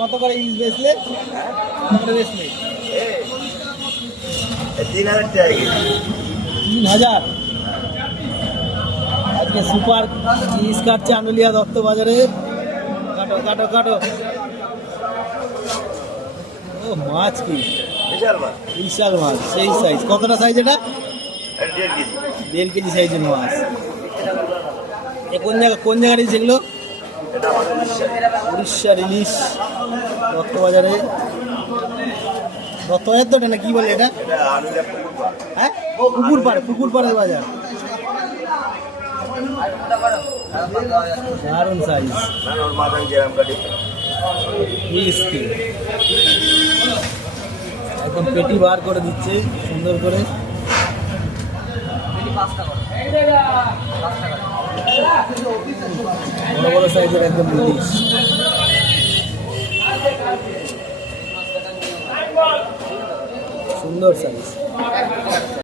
কত করে ইলিশ বেচলে? কত করে বেচলে? 3000 টাকা কেজি। 3000। আজকে সুপার ইলিশ কাটছে আনুলিয়া দত্ত বাজারে। কাটো কাটো কাটো। ও মাছ কি বিশাল মাছ। বিশাল মাছ, সেই সাইজ। কতটা সাইজ এটা? 1.5 কেজি। 1.5 কেজি সাইজের মাছ। এ কোন জায়গার ইলিশ এগুলো? এটা আমাদের উড়িষ্যার ইলিশ দত্ত বাজারে। দত্ত বাজার তো এটা না, কি বলে এটা? এটা আনুলিয়া পুকুর পাড়। হ্যাঁ, পুকুর পাড়ের বাজার। দারুণ সাইজ মানে ওর মাথা যেরকম কাটি। ইলিশ কি একদম পেটি বার করে দিচ্ছে সুন্দর করে। বড় বড় সাইজের একদম ইলিশ, সুন্দর সাইজ।